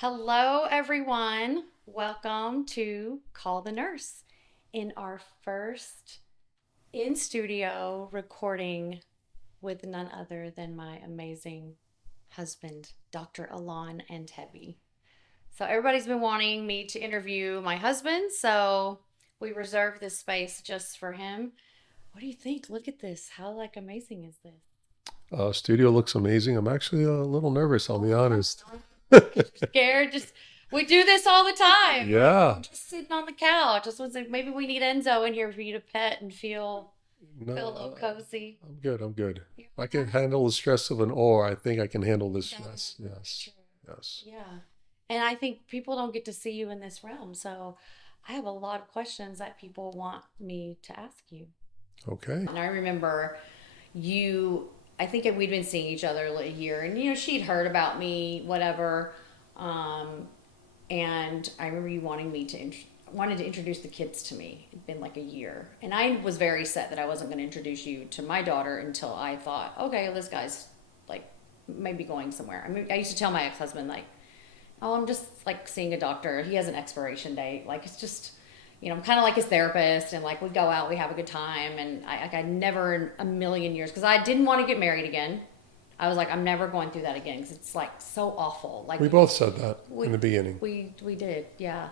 Hello, everyone. Welcome to Call the Nurse in our first in studio recording with none other than my amazing husband, Dr. Alon Antebi. So, everybody's been wanting me to interview my husband, so we reserved this space just for him. What do you think? Look at this. How amazing is this? Studio looks amazing. I'm actually a little nervous, I'll Oh be my honest. God. Scared. Just we do this all the time. Yeah. I'm just sitting on the couch. Just was like, maybe we need Enzo in here for you to pet and feel a little No, cozy. I'm good. I'm good. You If I okay? can handle the stress of an oar, I think I can handle this That is stress. very Yes. true. Yes. Yeah. And I think people don't get to see you in this realm. So I have a lot of questions that people want me to ask you. Okay. And I remember you, I think we'd been seeing each other a year, and she'd heard about me, whatever. Um, and I remember you wanting me to wanted to introduce the kids to me. It'd been like a year, and I was very set that I wasn't going to introduce you to my daughter until I thought, okay, this guy's like maybe going somewhere. I mean, I used to tell my ex-husband like, oh, I'm just like seeing a doctor. He has an expiration date. Like it's just, I'm kind of like his therapist, and like we go out, we have a good time, and I never in a million years because I didn't want to get married again. I was like, I'm never going through that again because it's like so awful. Like We both said that in we the beginning. we did, yeah,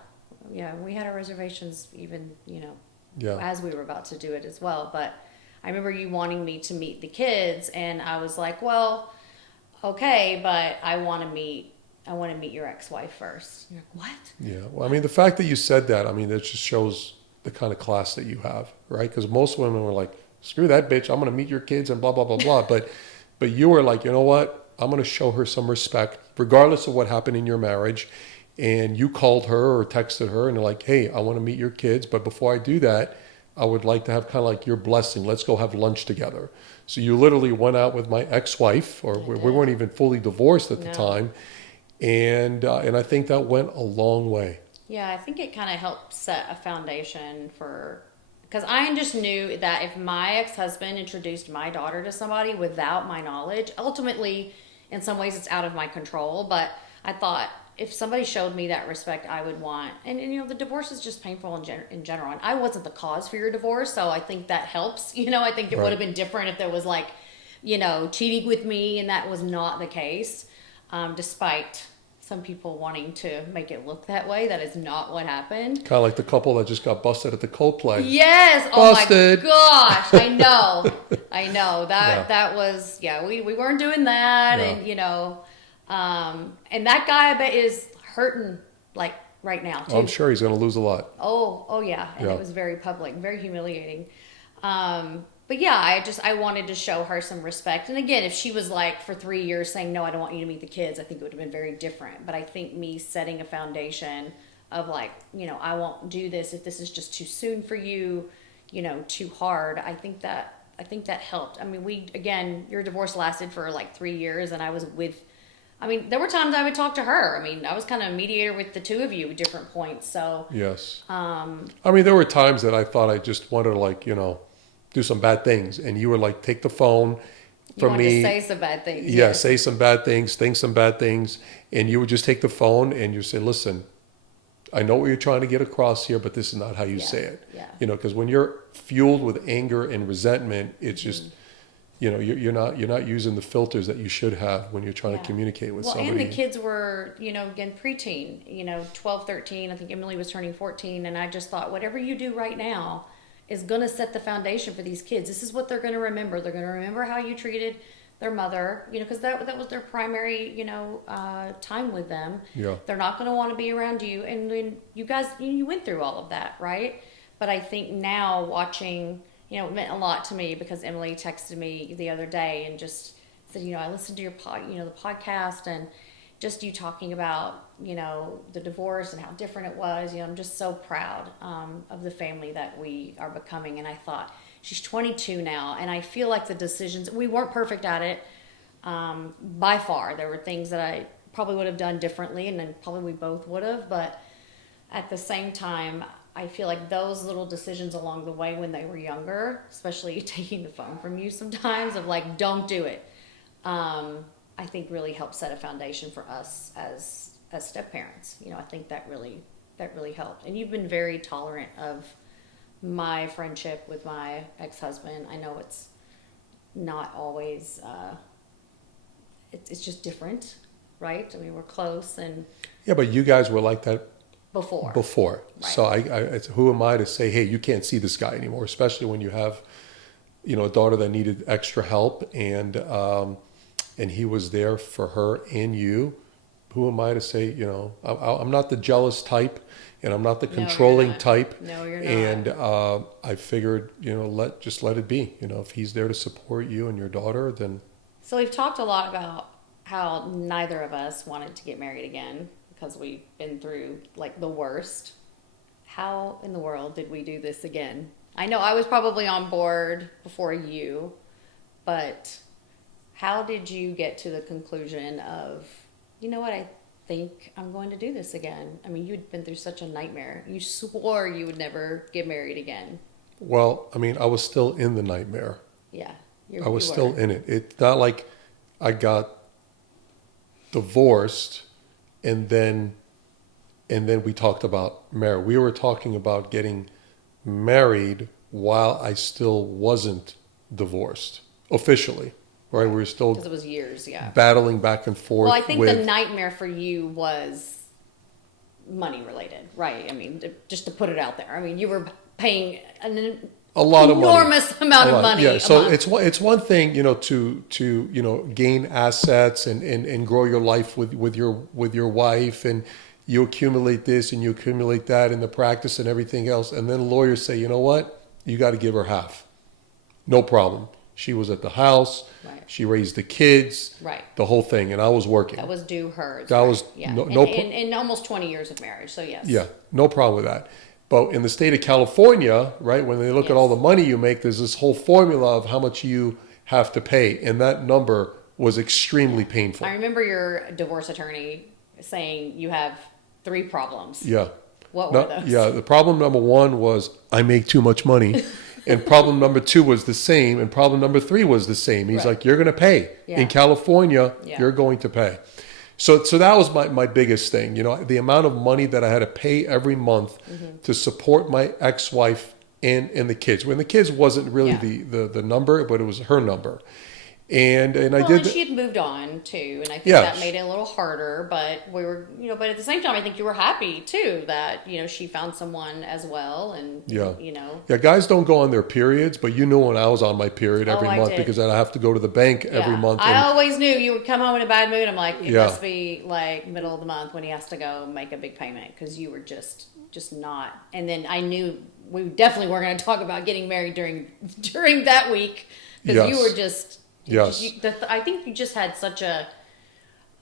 yeah. We had our reservations even, Yeah. as we were about to do it as well. But I remember you wanting me to meet the kids, and I was like, well, okay, but I want to meet your ex-wife first. You're like, what? Yeah. Well, I mean, the fact that you said that, I mean, that just shows the kind of class that you have, right? Because most women were like, screw that bitch. I'm going to meet your kids and blah, blah, blah, blah. But you were like, you know what? I'm going to show her some respect, regardless of what happened in your marriage. And you called her or texted her and you're like, hey, I want to meet your kids. But before I do that, I would like to have kind of like your blessing. Let's go have lunch together. So you literally went out with my ex-wife, or I we did. weren't even fully divorced at the No. time, and I think that went a long way. Yeah, I think it kind of helped set a foundation for, because I just knew that if my ex-husband introduced my daughter to somebody without my knowledge, ultimately, in some ways, it's out of my control. But I thought if somebody showed me that respect, I would want, and the divorce is just painful in general. And I wasn't the cause for your divorce, so I think that helps. I think it would Right. have been different if there was like, cheating with me, and that was not the case, despite some people wanting to make it look that way. That is not what happened. Kind of like the couple that just got busted at the Coldplay. Yes. Oh my Busted. gosh. I know. I know Yeah. that was, yeah, we weren't doing that. Yeah. And that guy I bet is hurting like right now I'm too. sure he's going to lose a lot. Oh yeah. And it Yeah. was very public, very humiliating. But yeah, I wanted to show her some respect. And again, if she was like for 3 years saying, no, I don't want you to meet the kids, I think it would have been very different. But I think me setting a foundation of like, I won't do this if this is just too soon for you, too hard. I think that helped. I mean, your divorce lasted for like 3 years, and there were times I would talk to her. I mean, I was kind of a mediator with the two of you at different points. So, Yes. I mean, there were times that I thought I just wanted to, like, do some bad things. And you would, like, take the phone you from wanted to say me. some bad things. Yeah, Yes. say some bad things, think some bad things. And you would just take the phone and you say, listen, I know what you're trying to get across here, but this is not how you Yeah. say it. Yeah. Because when you're fueled with anger and resentment, it's just, you're not using the filters that you should have when you're trying to Yeah. communicate with Well, and the somebody. kids were, again, preteen, 12, 13. I think Emily was turning 14. And I just thought, whatever you do right now is going to set the foundation for these kids. This is what they're going to remember. They're going to remember how you treated their mother, because that was their primary, time with them. Yeah. They're not going to want to be around you. And then you guys, you went through all of that, right? But I think now watching, it meant a lot to me because Emily texted me the other day and just said, I listened to your the podcast, and just you talking about, the divorce and how different it was. I'm just so proud of the family that we are becoming. And I thought, she's 22 now, and I feel like the decisions, we weren't perfect at it by far. There were things that I probably would have done differently, and then probably we both would have. But at the same time, I feel like those little decisions along the way when they were younger, especially taking the phone from you sometimes, of like, don't do it, I think really helped set a foundation for us as as step parents. I think that really helped. And you've been very tolerant of my friendship with my ex-husband. I know it's not always, it's just different, right? I mean, we're close and Yeah, but you guys were like that before. Right. So who am I to say, hey, you can't see this guy anymore, especially when you have, a daughter that needed extra help, and he was there for her and you. Who am I to say, I'm not the jealous type, and I'm not the controlling type. No, you're not. And I figured, let it be. If he's there to support you and your daughter, then. So we've talked a lot about how neither of us wanted to get married again because we've been through like the worst. How in the world did we do this again? I know I was probably on board before you, but how did you get to the conclusion of, you know what, I think I'm going to do this again? I mean, you'd been through such a nightmare. You swore you would never get married again. Well, I mean, I was still in the nightmare. Yeah. I was still in it. It's not like I got divorced and then we talked about marriage. We were talking about getting married while I still wasn't divorced officially, right? We were still because it was years, yeah, battling back and forth. Well, I think the nightmare for you was money related, right? I mean, just to put it out there. I mean, you were paying a lot of money, enormous amount of money. Yeah, so it's one thing, to gain assets and grow your life with your wife, and you accumulate this and you accumulate that in the practice and everything else, and then lawyers say, you know what, you got to give her half. No problem. She was at the house. Right. She raised the kids. Right. The whole thing, and I was working. That was due hers. That was yeah. In almost 20 years of marriage. So yes. Yeah, no problem with that. But in the state of California, right, when they look at all the money you make, there's this whole formula of how much you have to pay, and that number was extremely painful. I remember your divorce attorney saying you have 3 problems. Yeah. What were those? Yeah, the problem number 1 was I make too much money. And problem number 2 was the same, and problem number 3 was the same. He's like, you're going to pay. Yeah. In California, you're going to pay. So that was my biggest thing. The amount of money that I had to pay every month to support my ex-wife and the kids. When the kids wasn't really the number, but it was her number. And I did. And she had moved on too, and I think that made it a little harder. But we were, but at the same time, I think you were happy too that she found someone as well, and Yeah, guys don't go on their periods, but you knew when I was on my period every month because I have to go to the bank every month. I always knew you would come home in a bad mood. I'm like, it must be like middle of the month when he has to go make a big payment because you were just not. And then I knew we definitely weren't going to talk about getting married during that week because you were just. Yes. I think you just had such a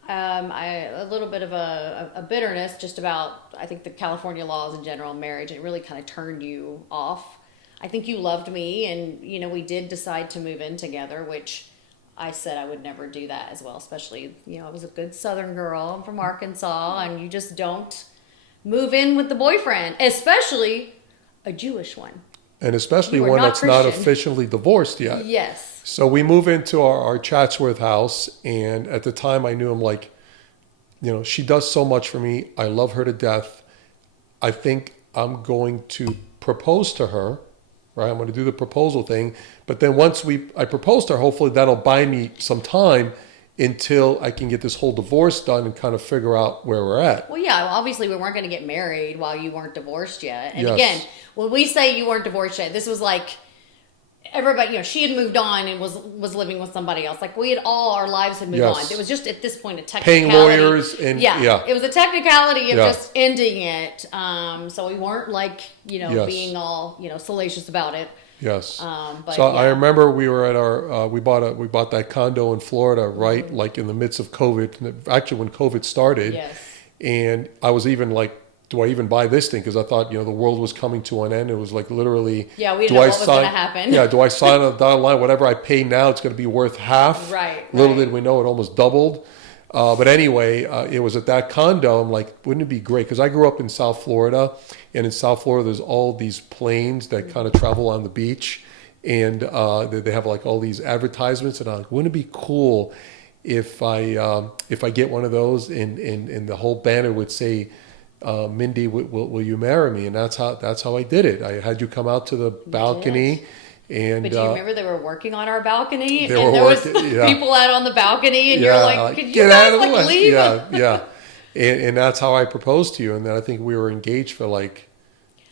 little bit of a bitterness just about, I think, the California laws in general, marriage. It really kind of turned you off. I think you loved me, and, we did decide to move in together, which I said I would never do that as well, especially, I was a good Southern girl. I'm from Arkansas, and you just don't move in with the boyfriend, especially a Jewish one. And especially one that's not officially divorced yet. Yes. So we move into our Chatsworth house, and at the time I knew him like, she does so much for me. I love her to death. I think I'm going to propose to her, right? I'm going to do the proposal thing. But then once I propose to her, hopefully that'll buy me some time until I can get this whole divorce done and kind of figure out where we're at. Well, yeah, obviously we weren't going to get married while you weren't divorced yet. And again, when we say you weren't divorced yet, this was like everybody, she had moved on and was living with somebody else. Like our lives had moved on. It was just at this point a technicality. Paying lawyers and it was a technicality of just ending it. So we weren't like, being all, salacious about it. Yes. I remember we were at we bought that condo in Florida, right? Like in the midst of COVID, actually when COVID started. Yes. And I was even like, do I even buy this thing? Because I thought, the world was coming to an end. It was like literally. Yeah, we didn't know what was going to happen. Yeah, do I sign on the dotted line? Whatever I pay now, it's going to be worth half. Right. Little did we know it almost doubled. But anyway, it was at that condo. I'm like, wouldn't it be great? Because I grew up in South Florida. And in South Florida, there's all these planes that kind of travel on the beach. And they have like all these advertisements. And I'm like, wouldn't it be cool if I get one of those and the whole banner would say, Mindy, will you marry me? And that's how I did it. I had you come out to the balcony. And, but do you remember they were working on our balcony, and there was people out on the balcony, and you're like, "Could you guys like leave?" Yeah. And that's how I proposed to you. And then I think we were engaged for like.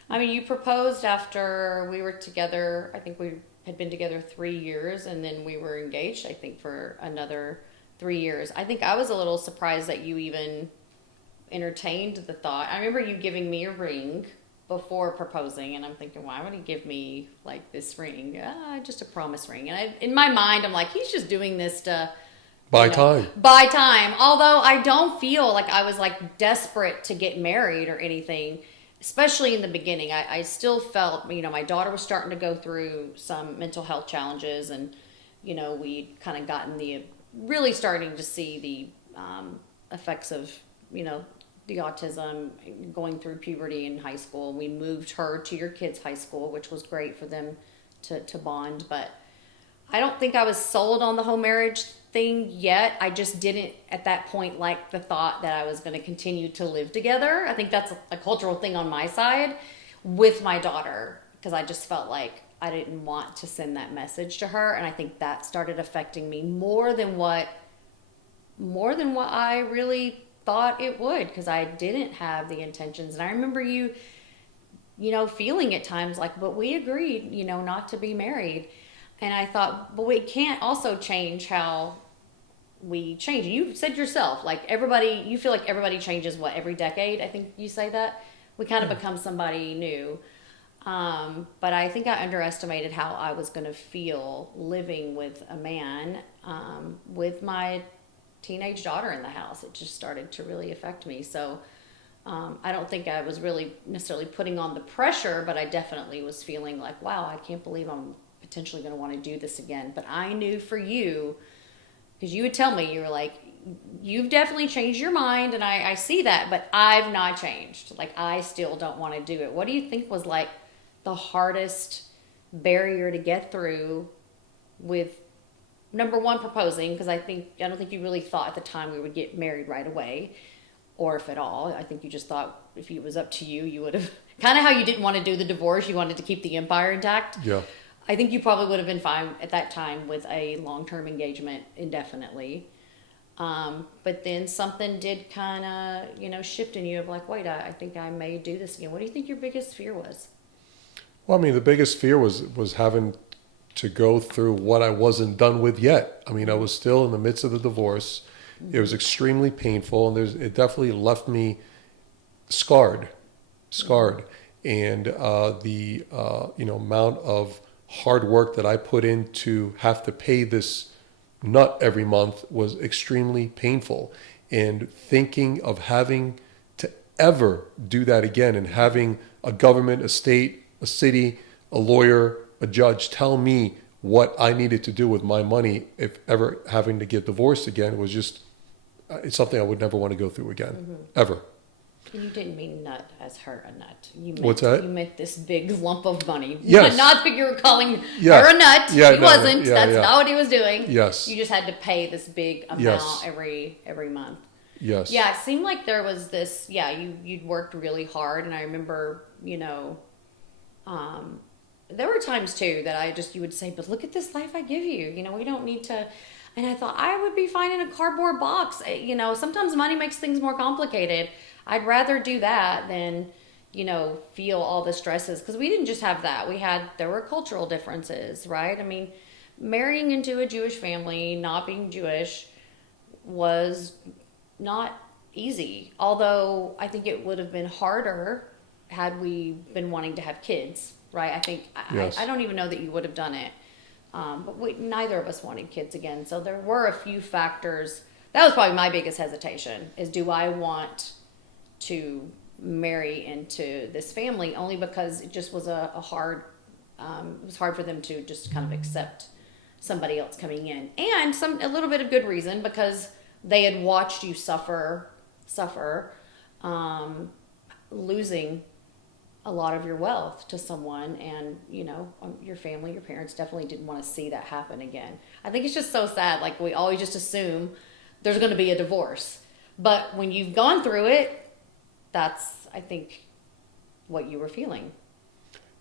I mean, you proposed after we were together. I think we had been together 3 years, and then we were engaged, I think, for another 3 years. I think I was a little surprised that you even entertained the thought. I remember you giving me a ring before proposing, and I'm thinking, why would he give me like this ring? Just a promise ring. And in my mind, I'm like, he's just doing this to buy time. Although I don't feel like I was like desperate to get married or anything, especially in the beginning. I still felt, my daughter was starting to go through some mental health challenges, and we'd kind of gotten really starting to see the effects of the autism, going through puberty in high school. We moved her to your kids' high school, which was great for them to bond. But I don't think I was sold on the whole marriage thing yet. I just didn't at that point like the thought that I was going to continue to live together. I think that's a cultural thing on my side with my daughter, because I just felt like I didn't want to send that message to her. And I think that started affecting me more than what I really thought it would, because I didn't have the intentions. And I remember you feeling at times like, but we agreed, not to be married. And I thought, but we can't also change how we change. You said yourself, like you feel like everybody changes every decade. I think you say that we kind of become somebody new. But I think I underestimated how I was going to feel living with a man, with my teenage daughter in the house. It just started to really affect me. So I don't think I was really necessarily putting on the pressure, but I definitely was feeling like, wow, I can't believe I'm potentially going to want to do this again. But I knew for you, because you would tell me, you were like, you've definitely changed your mind, and I see that, but I've not changed. Like, I still don't want to do it. What do you think was like the hardest barrier to get through with, number one, proposing? Because I don't think you really thought at the time we would get married right away, or if at all. I think you just thought if it was up to you, you would have, kind of how you didn't want to do the divorce, you wanted to keep the empire intact. Yeah. I think you probably would have been fine at that time with a long-term engagement indefinitely. But then something did kind of, shift in you of like, wait, I think I may do this again. What do you think your biggest fear was? Well, I mean, the biggest fear was having to go through what I wasn't done with yet. I mean, I was still in the midst of the divorce. It was extremely painful, and it definitely left me scarred. And the amount of hard work that I put in to have to pay this nut every month was extremely painful. And thinking of having to ever do that again, and having a government, a state, a city, a lawyer, a judge tell me what I needed to do with my money, if ever having to get divorced again, was just, it's something I would never want to go through again, ever. And you didn't mean nut as her a nut. What's that? You meant this big lump of money. Yes. Not that you were calling her a nut. Yeah, he wasn't. That's not what he was doing. Yes. You just had to pay this big amount every month. Yes. Yeah, it seemed like there was this, you'd worked really hard. And I remember, there were times too that you would say, but look at this life I give you. We don't need to. And I thought I would be fine in a cardboard box. Sometimes money makes things more complicated. I'd rather do that than, feel all the stresses. Because we didn't just have that. There were cultural differences, right? I mean, marrying into a Jewish family, not being Jewish, was not easy. Although I think it would have been harder had we been wanting to have kids, right? I think, yes. I don't even know that you would have done it. But neither of us wanted kids again. So there were a few factors. That was probably my biggest hesitation, is do I want to marry into this family, only because it just was it was hard for them to just kind of accept somebody else coming in. And a little bit of good reason, because they had watched you suffer, losing a lot of your wealth to someone, and your family, your parents definitely didn't want to see that happen again. I think it's just so sad. Like, we always just assume there's going to be a divorce, but when you've gone through it, that's, I think, what you were feeling.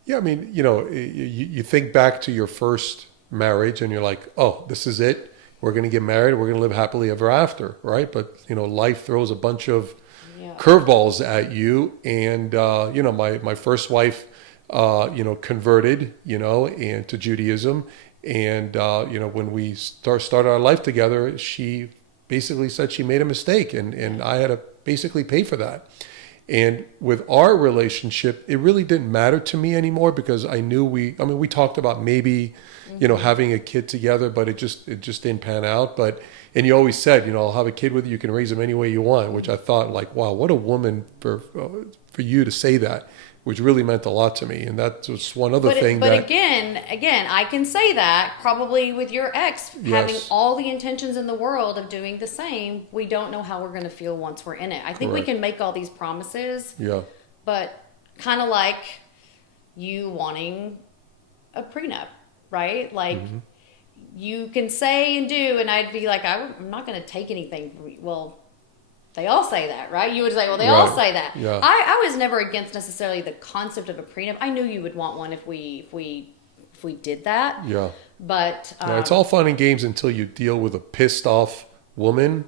Yeah, I mean, you think back to your first marriage and you're like, oh, this is it. We're going to get married. We're going to live happily ever after, right? But, life throws a bunch of Yeah. curveballs at you. And, my first wife, converted, and to Judaism. And, when we started our life together, she basically said she made a mistake, and I had to basically pay for that. And with our relationship, it really didn't matter to me anymore, because I knew we talked about maybe, having a kid together, but it just didn't pan out. And you always said, I'll have a kid with you. You can raise him any way you want, which I thought, like, wow, what a woman for you to say that, which really meant a lot to me. And that was one other thing. But again, I can say that probably with your ex having Yes. all the intentions in the world of doing the same, we don't know how we're going to feel once we're in it. I think we Correct. can make all these promises, Yeah. but kind of like you wanting a prenup, right? Like, you can say and do, and I'd be like, I'm not going to take anything from you. Well, they all say that, right? You would say, well, they all Right. say that. Yeah. I was never against necessarily the concept of a prenup. I knew you would want one if we did that. Yeah. But Yeah, it's all fun and games until you deal with a pissed off woman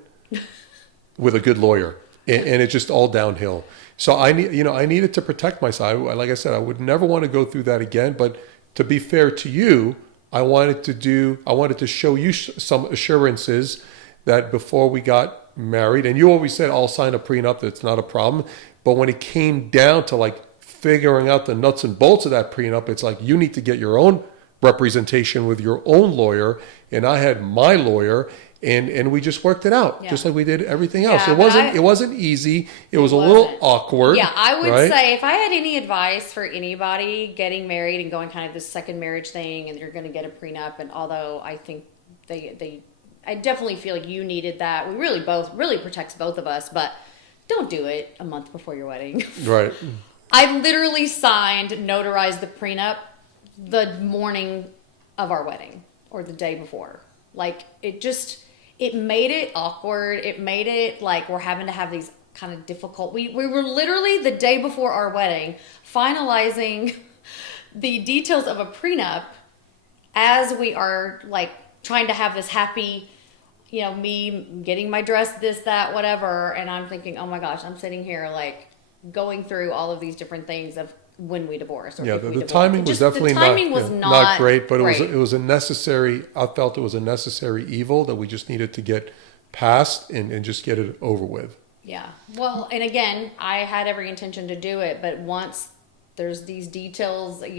with a good lawyer, and it's just all downhill. So I needed to protect myself. Like I said, I would never want to go through that again. But to be fair to you, I wanted to show you some assurances that before we got married, and you always said, I'll sign a prenup, that's not a problem. But when it came down to like figuring out the nuts and bolts of that prenup, it's like, you need to get your own representation with your own lawyer. And I had my lawyer, and we just worked it out, Yeah. just like we did everything else. Yeah, It wasn't easy. It was a little wasn't. awkward. Yeah, I would right? say if I had any advice for anybody getting married and going kind of this second marriage thing, and you're going to get a prenup, and although I think I definitely feel like you needed that. We really protects both of us, but don't do it a month before your wedding. Right. I literally notarized the prenup the morning of our wedding or the day before. Like, it made it awkward. It made it like we're having to have these kind of difficult. We were literally the day before our wedding finalizing the details of a prenup as we are like trying to have this happy, me getting my dress, this, that, whatever. And I'm thinking, oh my gosh, I'm sitting here like going through all of these different things of when we divorce. Or Yeah, if we the divorce. timing was definitely the timing was not great, but great. it was a necessary. I felt it was a necessary evil that we just needed to get past and just get it over with. Yeah. Well, and again, I had every intention to do it, but once there's these details, of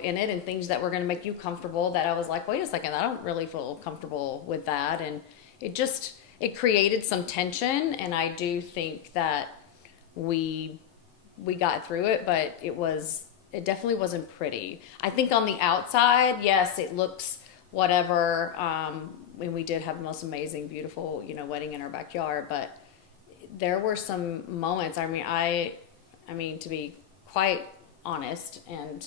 in it and things that were going to make you comfortable, that I was like, wait a second, I don't really feel comfortable with that. And it created some tension. And I do think that we got through it, but it definitely wasn't pretty. I think on the outside, yes, it looks whatever. And we did have the most amazing, beautiful, wedding in our backyard, but there were some moments. I mean, to be quite honest, and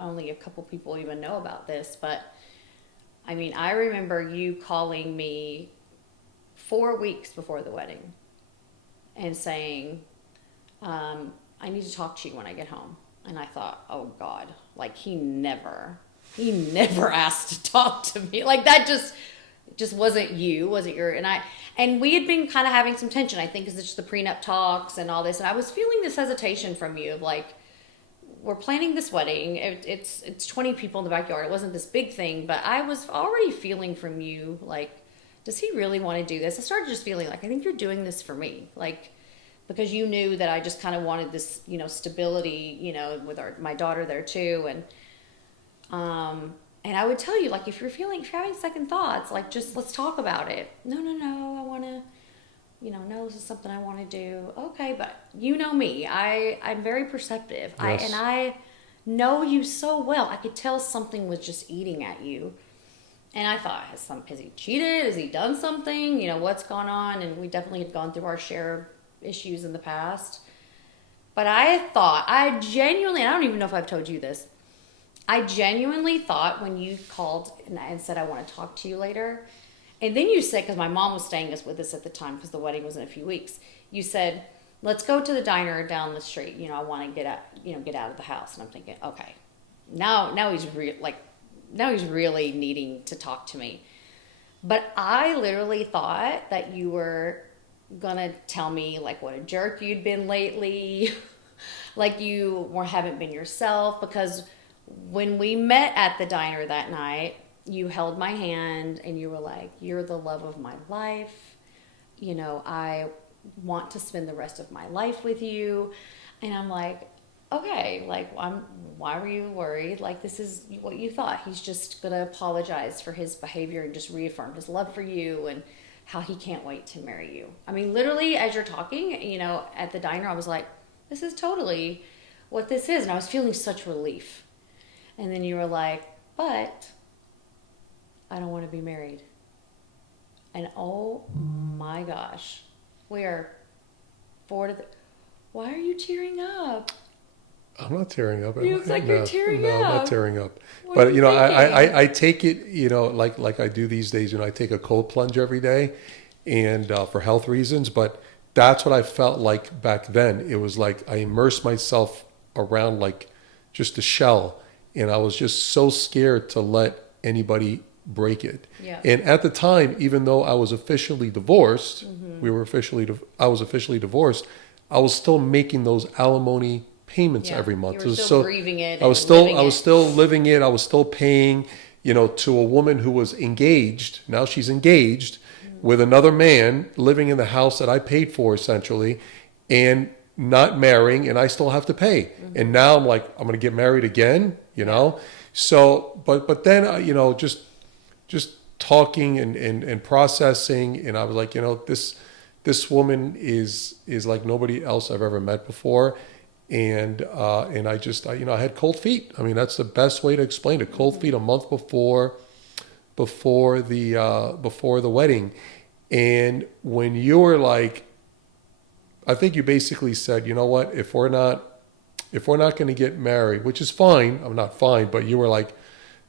only a couple people even know about this, but I mean, I remember you calling me 4 weeks before the wedding and saying, I need to talk to you when I get home. And I thought, oh God, like he never asked to talk to me. Like that just wasn't your, and we had been kind of having some tension, I think, because it's just the prenup talks and all this. And I was feeling this hesitation from you of like, we're planning this wedding. It's 20 people in the backyard. It wasn't this big thing, but I was already feeling from you, like, does he really want to do this? I started just feeling like, I think you're doing this for me. Like, because you knew that I just kind of wanted this, stability, with my daughter there too. And I would tell you, like, if you're having second thoughts, like, just let's talk about it. No, I want to, no, this is something I want to do. Okay, but you know me, I'm very perceptive. Yes. I know you so well. I could tell something was just eating at you. And I thought, has he cheated? Has he done something? What's gone on? And we definitely had gone through our share of issues in the past. But I genuinely, I don't even know if I've told you this. I genuinely thought when you called and said, I want to talk to you later. And then you said, because my mom was staying with us at the time because the wedding was in a few weeks. You said, let's go to the diner down the street. I want to get out of the house. And I'm thinking, okay, now he's really needing to talk to me. But I literally thought that you were gonna tell me like what a jerk you'd been lately, like you haven't been yourself. Because when we met at the diner that night, you held my hand and you were like, "You're the love of my life. I want to spend the rest of my life with you." And I'm like, okay, like, why were you worried? Like, this is what you thought. He's just going to apologize for his behavior and just reaffirm his love for you and how he can't wait to marry you. I mean, literally, as you're talking, at the diner, I was like, this is totally what this is. And I was feeling such relief. And then you were like, but I don't want to be married. And oh my gosh, we are forward to the... Why are you tearing up? I'm not tearing up. You look like you're tearing up. No, I'm not tearing up. What But are you I take it, like I do these days. I take a cold plunge every day, and for health reasons. But that's what I felt like back then. It was like I immersed myself around like just a shell, and I was just so scared to let anybody break it. Yeah. And at the time, even though I was officially divorced, I was officially divorced. I was still making those alimony payments every month. You were still grieving it. I was still living it. I was still paying, to a woman who was engaged. Now she's engaged with another man living in the house that I paid for essentially, and not marrying, and I still have to pay. And now I'm like, I'm going to get married again, So, but then, just talking and processing, and I was like, this woman is like nobody else I've ever met before. And I just, I had cold feet. I mean, that's the best way to explain it. Cold feet a month before the wedding. And when you were like, I think you basically said, you know what, if we're not going to get married, which is fine, I'm not fine, but you were like,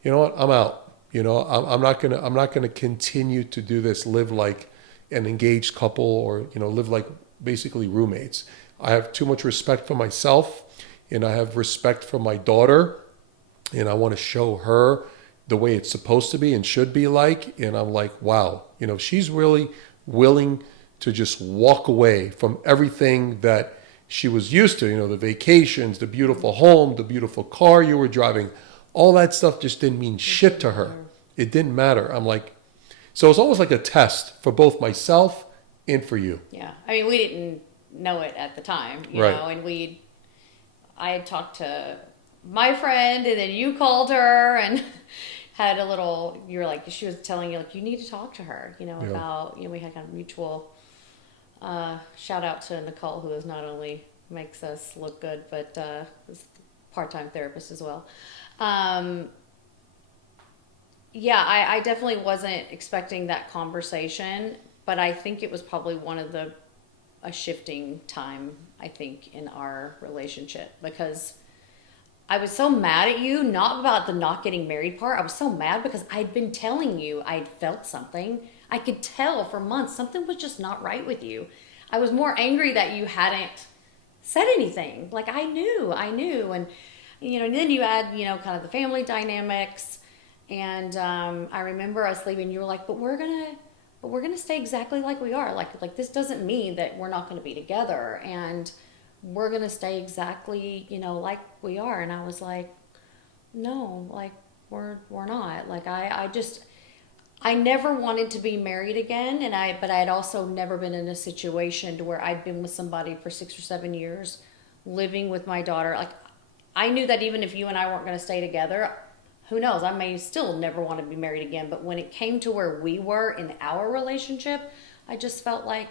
you know what, I'm out. I'm not going to continue to do this, live like an engaged couple, or, live like basically roommates. I have too much respect for myself, and I have respect for my daughter, and I want to show her the way it's supposed to be and should be like. And I'm like, wow, she's really willing to just walk away from everything that she was used to, the vacations, the beautiful home, the beautiful car you were driving, all that stuff just didn't mean shit to her. It didn't matter. I'm like, so it's almost like a test for both myself and for you. Yeah. I mean, we didn't know it at the time, you Right. know, and I had talked to my friend, and then you called her and had a little, you were like, she was telling you, like, you need to talk to her, about, we had kind of mutual, shout out to Nicole, who is not only makes us look good, but is a part-time therapist as well. Yeah, I definitely wasn't expecting that conversation, but I think it was probably one of a shifting time, I think, in our relationship, because I was so mad at you, not about the not getting married part. I was so mad because I'd been telling you I'd felt something. I could tell for months something was just not right with you. I was more angry that you hadn't said anything. Like, I knew. And, and then you add, kind of the family dynamics. And I remember us leaving, you were like, but we're gonna stay exactly like we are. Like this doesn't mean that we're not gonna be together, and we're gonna stay exactly, like we are. And I was like, no, like we're not. Like I never wanted to be married again, but I had also never been in a situation to where I'd been with somebody for 6 or 7 years, living with my daughter. Like, I knew that even if you and I weren't gonna stay together, who knows, I may still never want to be married again. But when it came to where we were in our relationship, I just felt like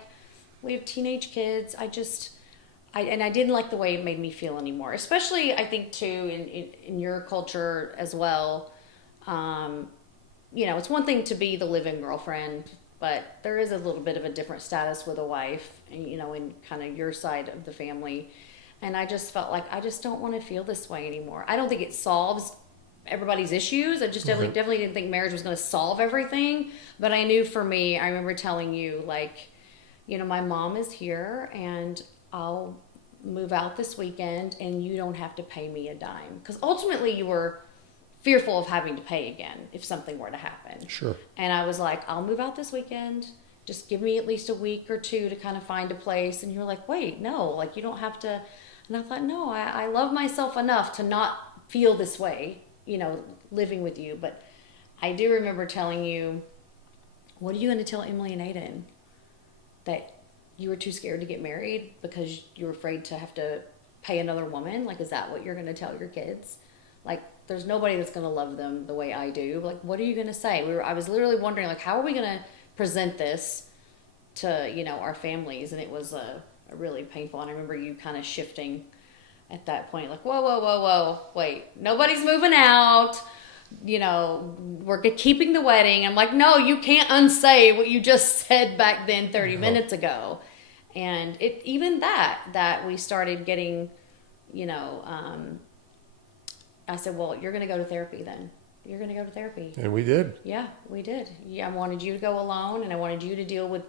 we have teenage kids. I didn't like the way it made me feel anymore. Especially, I think, too, in your culture as well. It's one thing to be the live-in girlfriend, but there is a little bit of a different status with a wife, in kind of your side of the family. And I just felt like I just don't want to feel this way anymore. I don't think it solves everybody's issues. I just definitely didn't think marriage was going to solve everything. But I knew for me, I remember telling you, like, you know, my mom is here and I'll move out this weekend and you don't have to pay me a dime. Because ultimately you were fearful of having to pay again if something were to happen. Sure. And I was like, I'll move out this weekend. Just give me at least a week or two to kind of find a place. And you were like, wait, no, like you don't have to. And I thought, no, I love myself enough to not feel this way, you know, living with you. But I do remember telling you, what are you going to tell Emily and Aiden? That you were too scared to get married because you were afraid to have to pay another woman? Like, is that what you're going to tell your kids? Like, there's nobody that's going to love them the way I do. Like, what are you going to say? I was literally wondering, like, how are we going to present this to, you know, our families? And it was a really painful. And I remember you kind of shifting at that point, like, whoa, wait, nobody's moving out. You know, we're keeping the wedding. I'm like, no, you can't unsay what you just said back then 30 minutes ago. And it even that we started getting, you know, I said, well, you're going to go to therapy then. You're going to go to therapy. And we did. Yeah, we did. Yeah, I wanted you to go alone, and I wanted you to deal with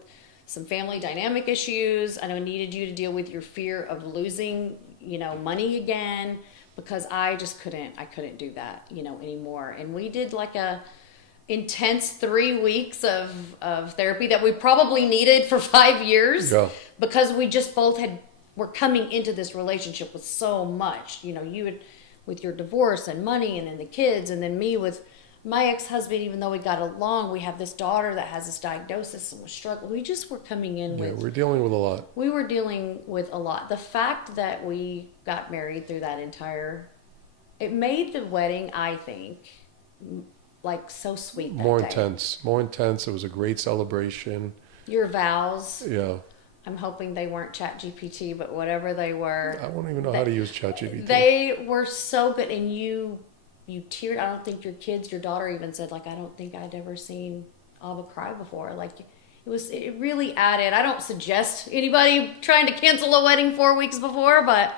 some family dynamic issues. And I needed you to deal with your fear of losing, you know, money again, because I just couldn't do that, you know, anymore. And we did like a intense 3 weeks of therapy that we probably needed for 5 years. Yeah. Because we just both were coming into this relationship with so much, you know, you would, with your divorce and money and then the kids, and then me with my ex-husband. Even though we got along, we have this daughter that has this diagnosis and was struggling. We just were coming in with... Yeah, we're dealing with a lot. We were dealing with a lot. The fact that we got married through that it made the wedding, I think, like so sweet that More day. intense. It was a great celebration. Your vows. Yeah. I'm hoping they weren't ChatGPT, but whatever they were. I don't even know how to use ChatGPT. They were so good, and you teared. I don't think your daughter even said, like, I don't think I'd ever seen Abba cry before. Like, it really added. I don't suggest anybody trying to cancel a wedding 4 weeks before, but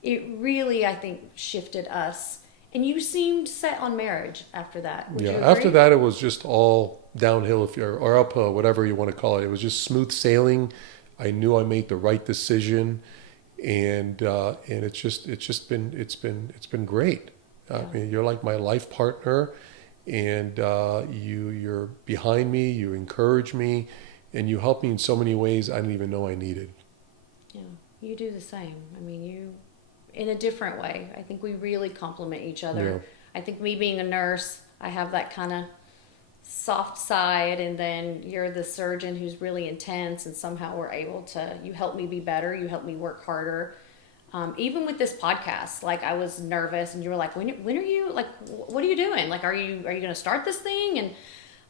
it really, I think, shifted us. And you seemed set on marriage after that. Would you agree? After that, it was just all downhill, or uphill, whatever you want to call it. It was just smooth sailing. I knew I made the right decision, and it's been great. Yeah. I mean, you're like my life partner, and you're behind me. You encourage me, and you help me in so many ways I didn't even know I needed. Yeah, you do the same. I mean, you, in a different way. I think we really complement each other. Yeah. I think me being a nurse, I have that kind of soft side, and then you're the surgeon who's really intense, and somehow we're able to, you help me be better, you help me work harder. Even with this podcast, like, I was nervous, and you were like, when are you, like, what are you doing? Like, are you going to start this thing? And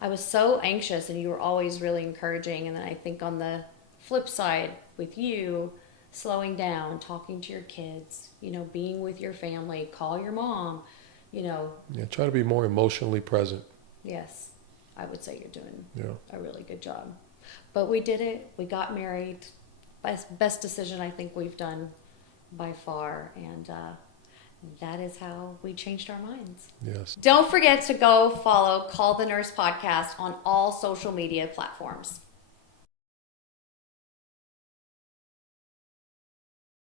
I was so anxious, and you were always really encouraging. And then I think on the flip side with you, slowing down, talking to your kids, you know, being with your family, call your mom, you know. Yeah, try to be more emotionally present. Yes. I would say you're doing Yeah. a really good job. But we did it. We got married. Best decision I think we've done by far. And that is how we changed our minds. Yes. Don't forget to go follow Call the Nurse podcast on all social media platforms.